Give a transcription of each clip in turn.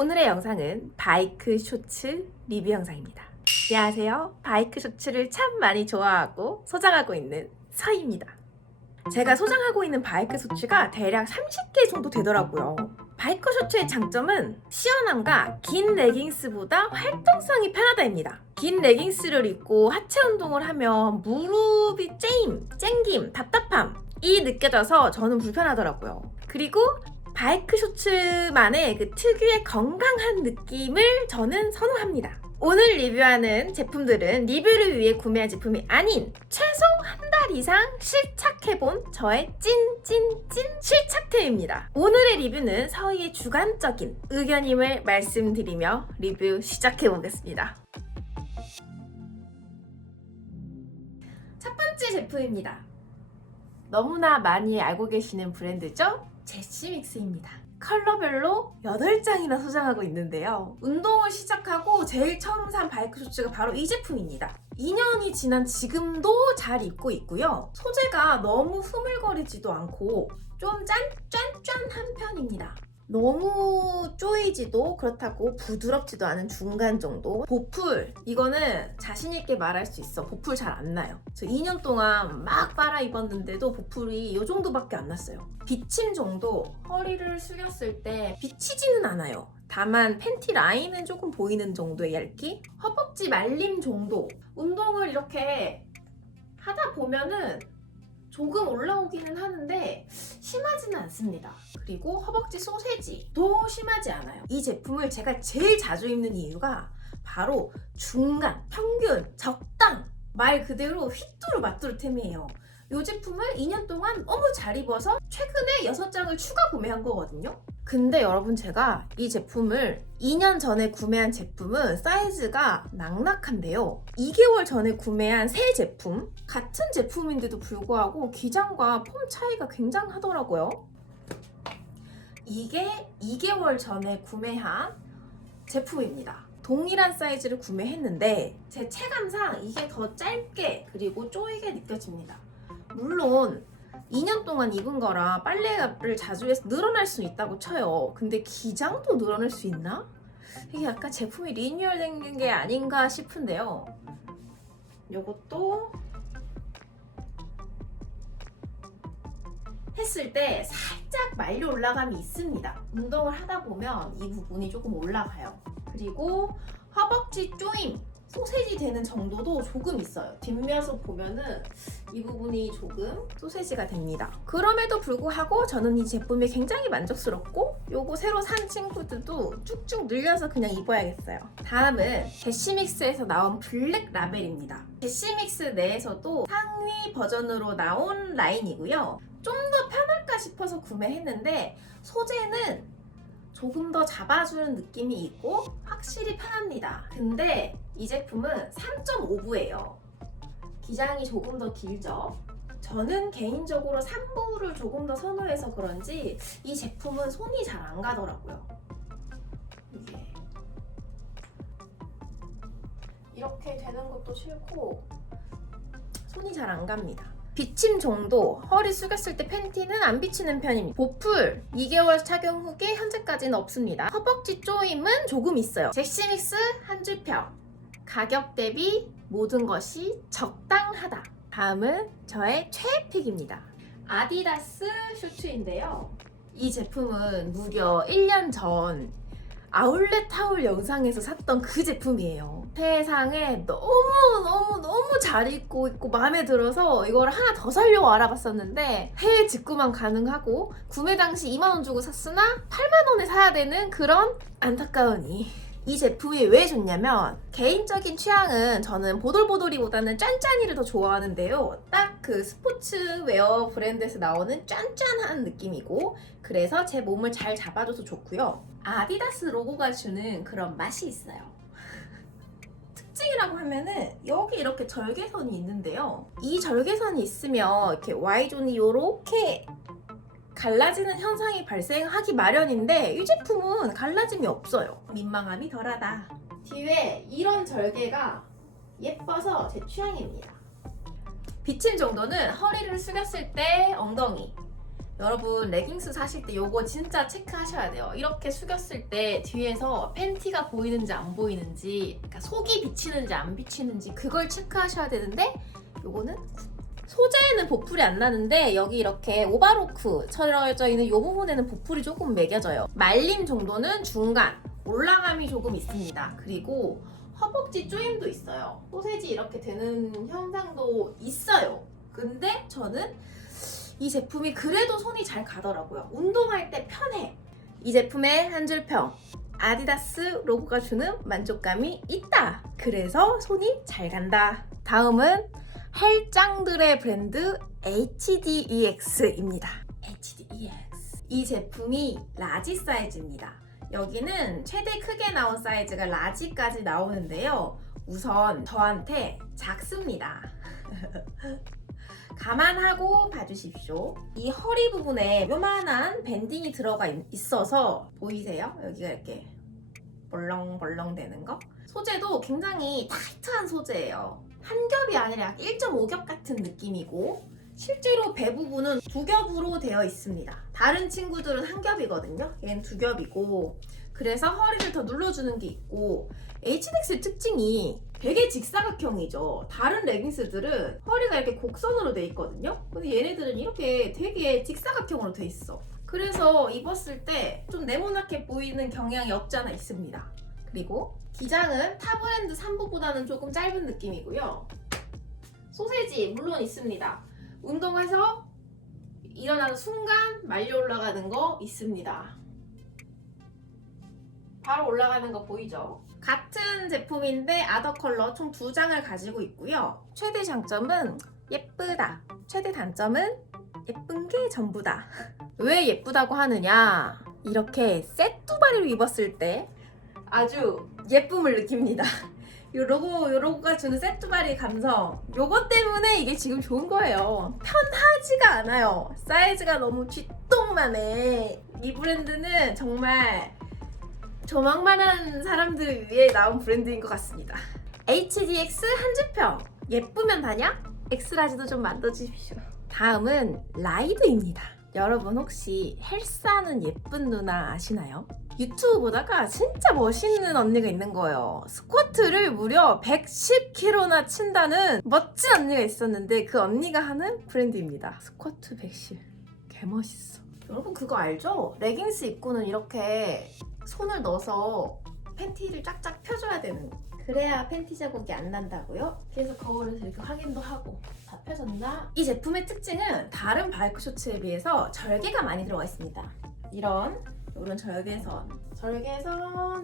오늘의 영상은 바이크 쇼츠 리뷰 영상입니다. 안녕하세요. 바이크 쇼츠를 참 많이 좋아하고 소장하고 있는 서희입니다. 제가 소장하고 있는 바이크 쇼츠가 대략 30개 정도 되더라고요. 바이크 쇼츠의 장점은 시원함과 긴 레깅스보다 활동성이 편하다입니다. 긴 레깅스를 입고 하체 운동을 하면 무릎이 쨍김, 답답함이 느껴져서 저는 불편하더라고요. 그리고 바이크 쇼츠만의 그 특유의 건강한 느낌을 저는 선호합니다. 오늘 리뷰하는 제품들은 리뷰를 위해 구매한 제품이 아닌 최소 한 달 이상 실착해본 저의 찐 실착템입니다. 오늘의 리뷰는 서희의 주관적인 의견임을 말씀드리며 리뷰 시작해보겠습니다. 첫 번째 제품입니다. 너무나 많이 알고 계시는 브랜드죠? 제시믹스입니다. 컬러별로 8장이나 소장하고 있는데요. 운동을 시작하고 제일 처음 산 바이크 쇼츠가 바로 이 제품입니다. 2년이 지난 지금도 잘 입고 있고요. 소재가 너무 흐물거리지도 않고 좀 짠한 편입니다. 너무 쪼이지도 그렇다고 부드럽지도 않은 중간 정도. 보풀, 이거는 자신있게 말할 수 있어. 보풀 잘 안 나요. 저 2년 동안 막 빨아 입었는데도 보풀이 이 정도밖에 안 났어요. 비침 정도, 허리를 숙였을 때 비치지는 않아요. 다만 팬티 라인은 조금 보이는 정도의 얇기? 허벅지 말림 정도. 운동을 이렇게 하다 보면은 조금 올라오기는 하는데 심하지는 않습니다. 그리고 허벅지 소세지도 심하지 않아요. 이 제품을 제가 제일 자주 입는 이유가 바로 중간, 평균, 적당, 말 그대로 휘뚜루마뚜루템이에요. 이 제품을 2년 동안 너무 잘 입어서 최근에 6장을 추가 구매한 거거든요. 근데 여러분, 제가 이 제품을 2년 전에 구매한 제품은 사이즈가 낙낙한데요. 2개월 전에 구매한 새 제품, 같은 제품인데도 불구하고 기장과 폼 차이가 굉장하더라고요. 이게 2개월 전에 구매한 제품입니다. 동일한 사이즈를 구매했는데 제 체감상 이게 더 짧게 그리고 쪼이게 느껴집니다. 물론 2년 동안 입은 거라 빨래를 자주 해서 늘어날 수 있다고 쳐요. 근데 기장도 늘어날 수 있나? 이게 약간 제품이 리뉴얼된 게 아닌가 싶은데요. 이것도 했을 때 살짝 말려 올라감이 있습니다. 운동을 하다 보면 이 부분이 조금 올라가요. 그리고 허벅지 조임, 소세지 되는 정도도 조금 있어요. 뒷면에서 보면은 이 부분이 조금 소세지가 됩니다. 그럼에도 불구하고 저는 이 제품이 굉장히 만족스럽고 요거 새로 산 친구들도 쭉쭉 늘려서 그냥 입어야겠어요. 다음은 제시믹스에서 나온 블랙 라벨입니다. 제시믹스 내에서도 상위 버전으로 나온 라인이고요. 좀 더 편할까 싶어서 구매했는데 소재는 조금 더 잡아주는 느낌이 있고 확실히 편합니다. 근데 이 제품은 3.5부예요. 기장이 조금 더 길죠? 저는 개인적으로 3부를 조금 더 선호해서 그런지 이 제품은 손이 잘 안 가더라고요. 이게 이렇게 되는 것도 싫고 손이 잘 안 갑니다. 비침 정도, 허리 숙였을 때 팬티는 안 비치는 편입니다. 보풀 2개월 착용 후에 현재까지는 없습니다. 허벅지 조임은 조금 있어요. 제시믹스 한 줄 평. 가격 대비 모든 것이 적당하다. 다음은 저의 최애픽입니다. 아디다스 슈트인데요. 이 제품은 무려 1년 전 아울렛 타올 영상에서 샀던 그 제품이에요. 세상에 너무 잘 입고 있고 마음에 들어서 이걸 하나 더 사려고 알아봤었는데 해외 직구만 가능하고 구매 당시 2만원 주고 샀으나 8만원에 사야 되는 그런 안타까운 이 제품이 왜 좋냐면, 개인적인 취향은 저는 보돌보돌이보다는 짠짠이를 더 좋아하는데요. 딱 그 스포츠웨어 브랜드에서 나오는 짠짠한 느낌이고, 그래서 제 몸을 잘 잡아줘서 좋고요. 아디다스 로고가 주는 그런 맛이 있어요. 특징이라고 하면은 여기 이렇게 절개선이 있는데요. 이 절개선이 있으면 이렇게 Y존이 이렇게 갈라지는 현상이 발생하기 마련인데 이 제품은 갈라짐이 없어요. 민망함이 덜하다. 뒤에 이런 절개가 예뻐서 제 취향입니다. 비침 정도는 허리를 숙였을 때 엉덩이, 여러분 레깅스 사실 때 요거 진짜 체크하셔야 돼요. 이렇게 숙였을 때 뒤에서 팬티가 보이는지 안 보이는지, 그러니까 속이 비치는지 안 비치는지 그걸 체크하셔야 되는데, 요거는 소재에는 보풀이 안 나는데 여기 이렇게 오바로크 쳐져 있는 이 부분에는 보풀이 조금 매겨져요. 말림 정도는 중간, 올라감이 조금 있습니다. 그리고 허벅지 조임도 있어요. 소세지 이렇게 되는 현상도 있어요. 근데 저는 이 제품이 그래도 손이 잘 가더라고요. 운동할 때 편해. 이 제품의 한 줄 평. 아디다스 로고가 주는 만족감이 있다. 그래서 손이 잘 간다. 다음은 헬짱들의 브랜드 HDEX입니다. HDEX. 이 제품이 라지 사이즈입니다. 여기는 최대 크게 나온 사이즈가 라지까지 나오는데요. 우선 저한테 작습니다. 감안하고 봐주십시오. 이 허리 부분에 요만한 밴딩이 들어가 있어서 보이세요? 여기가 이렇게 벌렁벌렁 되는 거? 소재도 굉장히 타이트한 소재예요. 한 겹이 아니라 약 1.5겹 같은 느낌이고, 실제로 배 부분은 두 겹으로 되어 있습니다. 다른 친구들은 한 겹이거든요. 얘는 두 겹이고, 그래서 허리를 더 눌러주는 게 있고, HDX의 특징이 되게 직사각형이죠. 다른 레깅스들은 허리가 이렇게 곡선으로 돼 있거든요. 근데 얘네들은 이렇게 되게 직사각형으로 돼 있어. 그래서 입었을 때 좀 네모나게 보이는 경향이 없지 않아 있습니다. 그리고 기장은 타 브랜드 3부보다는 조금 짧은 느낌이고요. 소세지 물론 있습니다. 운동해서 일어나는 순간 말려 올라가는 거 있습니다. 바로 올라가는 거 보이죠? 같은 제품인데 아더 컬러 총 2장을 가지고 있고요. 최대 장점은 예쁘다. 최대 단점은 예쁜 게 전부다. 왜 예쁘다고 하느냐? 이렇게 셋두바리로 입었을 때 아주 예쁨을 느낍니다. 요 로고가 주는 셋두바리 감성, 요거 때문에 이게 지금 좋은 거예요. 편하지가 않아요. 사이즈가 너무 쥐똥만해. 이 브랜드는 정말 저망만한 사람들을 위해 나온 브랜드인 것 같습니다. HDX 한 줄평. 예쁘면 다냐? 엑스라지도 좀 만들어주십시오. 다음은 라이드입니다. 여러분 혹시 헬스하는 예쁜 누나 아시나요? 유튜브 보다가 진짜 멋있는 언니가 있는 거예요. 스쿼트를 무려 110kg나 친다는 멋진 언니가 있었는데, 그 언니가 하는 브랜드입니다. 스쿼트 110. 개멋있어. 여러분 그거 알죠? 레깅스 입고는 이렇게 손을 넣어서 팬티를 쫙쫙 펴줘야 되는 거. 그래야 팬티 자국이 안 난다고요? 그래서 거울에서 이렇게 확인도 하고 다 펴졌나? 이 제품의 특징은 다른 바이크 셔츠에 비해서 절개가 많이 들어가 있습니다. 이런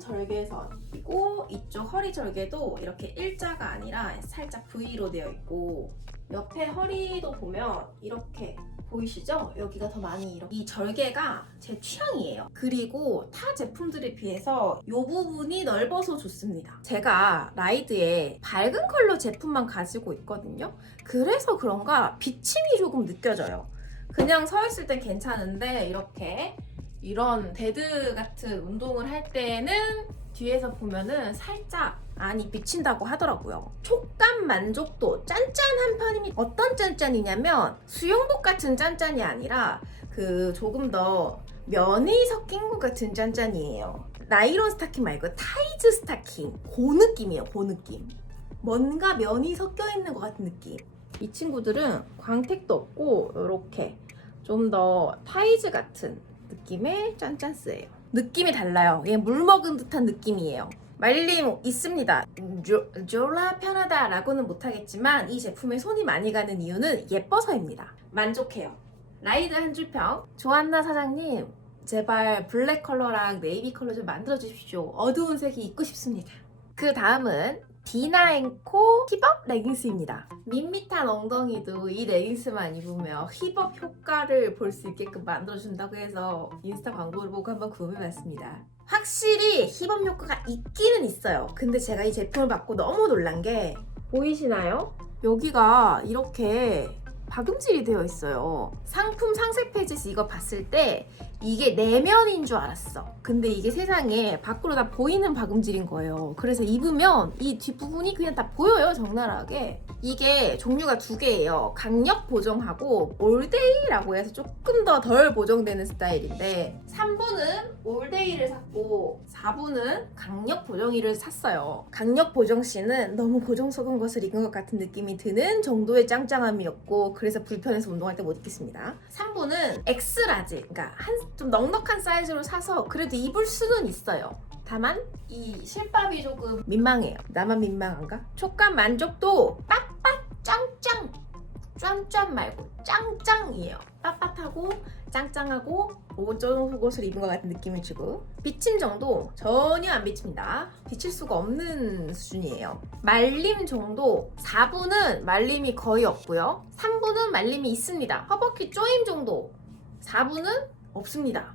절개선이고, 이쪽 허리 절개도 이렇게 일자가 아니라 살짝 V로 되어 있고, 옆에 허리도 보면 이렇게 보이시죠? 여기가 더 많이 이 절개가 제 취향이에요. 그리고 타 제품들에 비해서 이 부분이 넓어서 좋습니다. 제가 라이드에 밝은 컬러 제품만 가지고 있거든요. 그래서 그런가 비침이 조금 느껴져요. 그냥 서 있을 땐 괜찮은데 이렇게 이런 데드 같은 운동을 할 때는 뒤에서 보면은 살짝 안이 비친다고 하더라고요. 촉감 만족도 짠짠한 편입니다. 어떤 짠짠이냐면 수영복 같은 짠짠이 아니라 그 조금 더 면이 섞인 것 같은 짠짠이에요. 나이론 스타킹 말고 타이즈 스타킹, 그 느낌이에요. 그 느낌. 뭔가 면이 섞여 있는 것 같은 느낌. 이 친구들은 광택도 없고 이렇게 좀 더 타이즈 같은 느낌의 짠짠스예요. 느낌이 달라요. 얘 물 먹은 듯한 느낌이에요. 말림 있습니다. 졸라 편하다 라고는 못하겠지만 이 제품에 손이 많이 가는 이유는 예뻐서입니다. 만족해요. 라이드 한 줄평. 조한나 사장님, 제발 블랙 컬러랑 네이비 컬러 좀 만들어 주십시오. 어두운 색이 입고 싶습니다. 그 다음은 디나앤코 힙업 레깅스입니다. 밋밋한 엉덩이도 이 레깅스만 입으면 힙업 효과를 볼 수 있게끔 만들어준다고 해서 인스타 광고를 보고 한번 구매해봤습니다. 확실히 힙업 효과가 있기는 있어요. 근데 제가 이 제품을 받고 너무 놀란 게, 보이시나요? 여기가 이렇게 박음질이 되어 있어요. 상품 상세 페이지에서 이거 봤을 때 이게 내면인 줄 알았어. 근데 이게 세상에 밖으로 다 보이는 박음질인 거예요. 그래서 입으면 이 뒷부분이 그냥 다 보여요, 적나라하게. 이게 종류가 두 개예요. 강력 보정하고 올데이라고 해서 조금 더 덜 보정되는 스타일인데 3부는 올데이를 샀고 4부는 강력 보정이를 샀어요. 강력 보정씨는 너무 보정 속은 것을 입은 것 같은 느낌이 드는 정도의 짱짱함이었고 그래서 불편해서 운동할 때 못 입겠습니다. 3부는 X라지, 그러니까 좀 넉넉한 사이즈로 사서 그래도 입을 수는 있어요. 다만 이 실밥이 조금 민망해요. 나만 민망한가? 촉감 만족도 빳빳 짱짱, 쫀쫀 말고 짱짱이에요. 빳빳하고 짱짱하고 오전 속옷을 입은 것 같은 느낌을 주고 비침 정도 전혀 안 비칩니다. 비칠 수가 없는 수준이에요. 말림 정도 4부는 말림이 거의 없고요. 3부는 말림이 있습니다. 허벅지 조임 정도 4부는 없습니다.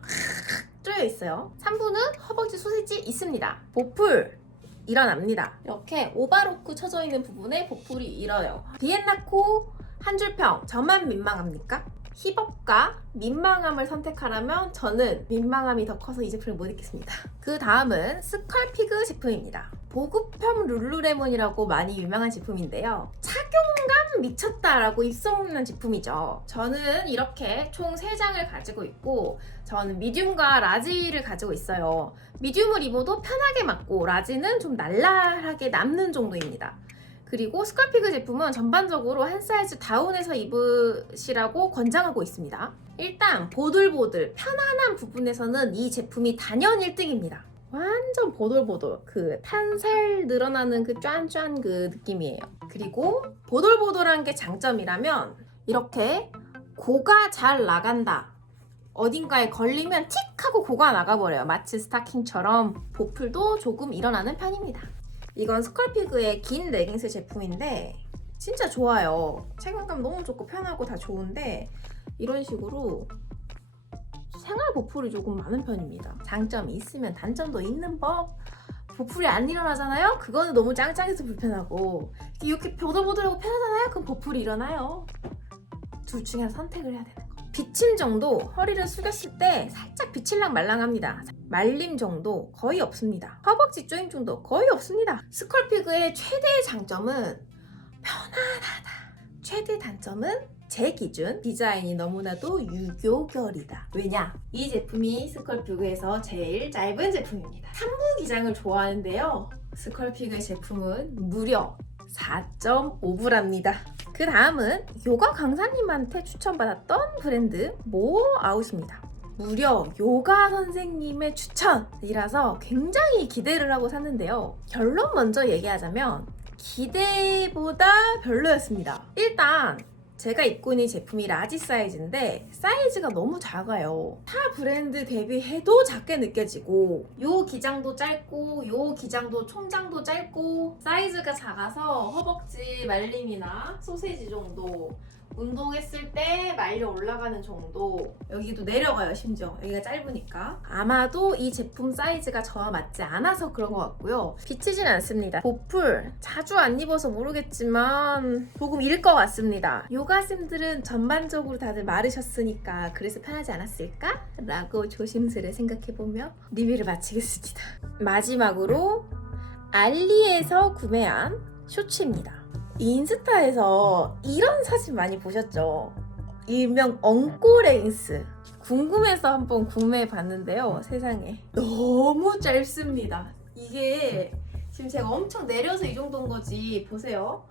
쪼여 있어요. 3부는 허벅지 소시지 있습니다. 보풀 일어납니다. 이렇게 오바로크 쳐져 있는 부분에 보풀이 일어요. 비엔나코 한 줄평 저만 민망합니까? 힙업과 민망함을 선택하라면 저는 민망함이 더 커서 이 제품을 못 입겠습니다. 그 다음은 스컬피그 제품입니다. 보급형 룰루레몬이라고 많이 유명한 제품인데요. 착용감 미쳤다라고 입소문난 제품이죠. 저는 이렇게 총 3장을 가지고 있고 저는 미디움과 라지를 가지고 있어요. 미디움을 입어도 편하게 맞고 라지는 좀 날라하게 남는 정도입니다. 그리고 스컬피그 제품은 전반적으로 한 사이즈 다운해서 입으시라고 권장하고 있습니다. 일단 보들보들 편안한 부분에서는 이 제품이 단연 1등입니다. 완전 보들보들 그 탄살 늘어나는 그 쫀쫀 그 느낌이에요. 그리고 보들보들한 게 장점이라면 이렇게 고가 잘 나간다. 어딘가에 걸리면 틱 하고 고가 나가버려요. 마치 스타킹처럼 보풀도 조금 일어나는 편입니다. 이건 스컬피그의 긴 레깅스 제품인데 진짜 좋아요. 착용감 너무 좋고 편하고 다 좋은데 이런 식으로 생활 보풀이 조금 많은 편입니다. 장점이 있으면 단점도 있는 법. 보풀이 안 일어나잖아요? 그거는 너무 짱짱해서 불편하고 이렇게 보들보들하고 편하잖아요? 그럼 보풀이 일어나요. 둘 중에 하나 선택을 해야 되는 거. 비침 정도 허리를 숙였을 때 살짝 비칠랑 말랑합니다. 말림 정도 거의 없습니다. 허벅지 조임 정도 거의 없습니다. 스컬피그의 최대의 장점은 편안하다. 최대 단점은 제 기준 디자인이 너무나도 유교결이다. 왜냐? 이 제품이 스컬피그에서 제일 짧은 제품입니다. 3부 기장을 좋아하는데요. 스컬피그의 제품은 무려 4.5부랍니다. 그 다음은 요가 강사님한테 추천받았던 브랜드 모어아웃입니다. 무려 요가 선생님의 추천이라서 굉장히 기대를 하고 샀는데요. 결론 먼저 얘기하자면 기대보다 별로였습니다. 일단 제가 입고 있는 제품이 라지 사이즈인데 사이즈가 너무 작아요. 타 브랜드 대비해도 작게 느껴지고 요 기장도 짧고 요 기장도 총장도 짧고 사이즈가 작아서 허벅지 말림이나 소세지 정도 운동했을 때 말려 올라가는 정도 여기도 내려가요. 심지어 여기가 짧으니까 아마도 이 제품 사이즈가 저와 맞지 않아서 그런 것 같고요. 비치진 않습니다. 보풀 자주 안 입어서 모르겠지만 조금 일 것 같습니다. 요가쌤들은 전반적으로 다들 마르셨으니까 그래서 편하지 않았을까? 라고 조심스레 생각해보며 리뷰를 마치겠습니다. 마지막으로 알리에서 구매한 쇼츠입니다. 인스타에서 이런 사진 많이 보셨죠? 일명 엉꼬 레깅스. 궁금해서 한번 구매해 봤는데요. 세상에 너무 짧습니다. 이게 지금 제가 엄청 내려서 이 정도인 거지. 보세요.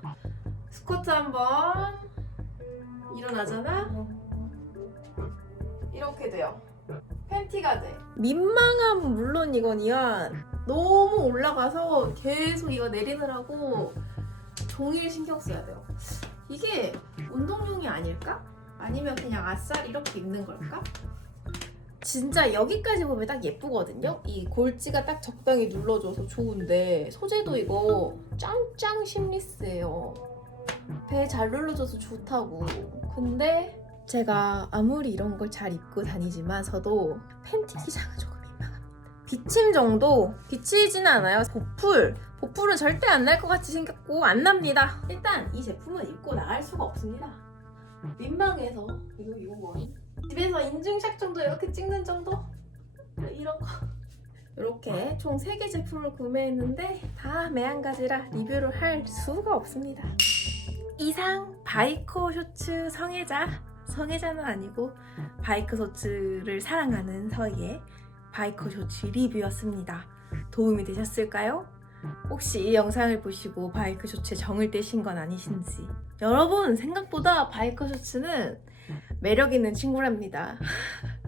스쿼트 한번 일어나잖아? 이렇게 돼요. 팬티가 돼. 민망함은 물론이거니와 너무 올라가서 계속 이거 내리느라고 종이를 신경 써야 돼요. 이게 운동용이 아닐까? 아니면 그냥 아싸리 이렇게 입는 걸까? 진짜 여기까지 보면 딱 예쁘거든요? 이 골지가 딱 적당히 눌러줘서 좋은데 소재도 이거 짱짱 심리스예요. 배 잘 눌러줘서 좋다고. 근데 제가 아무리 이런 걸 잘 입고 다니지만서도 팬티 기장은 조금 민망합니다. 비침 정도 비치지는 않아요. 보풀은 절대 안 날 것 같이 생겼고 안 납니다. 일단 이 제품은 입고 나갈 수가 없습니다. 민망해서 이거 뭐니? 집에서 인증샷 정도 이렇게 찍는 정도? 이런 거. 이렇게 총 3개 제품을 구매했는데 다 매한가지라 리뷰를 할 수가 없습니다. 이상 바이커 쇼츠 성애자는 아니고 바이크 쇼츠를 사랑하는 서희의 바이커 쇼츠 리뷰였습니다. 도움이 되셨을까요? 혹시 이 영상을 보시고 바이크 쇼츠에 정을 떼신 건 아니신지. 여러분, 생각보다 바이크 쇼츠는 매력 있는 친구랍니다.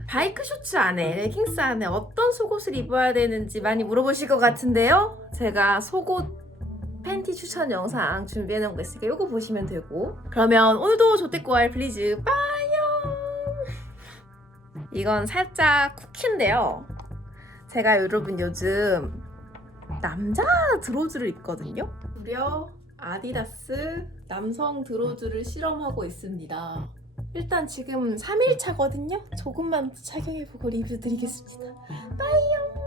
바이크 쇼츠 안에, 레깅스 안에 어떤 속옷을 입어야 되는지 많이 물어보실 것 같은데요. 제가 속옷 팬티 추천 영상 준비해 놓은 거 있으니까 이거 보시면 되고, 그러면 오늘도 조태꼬알 플리즈 빠이요. 이건 살짝 쿠키인데요. 제가 여러분 요즘 남자 드로즈를 입거든요. 무려 아디다스 남성 드로즈를 실험하고 있습니다. 일단 지금 3일차거든요. 조금만 더 착용해보고 리뷰 드리겠습니다. 빠이요.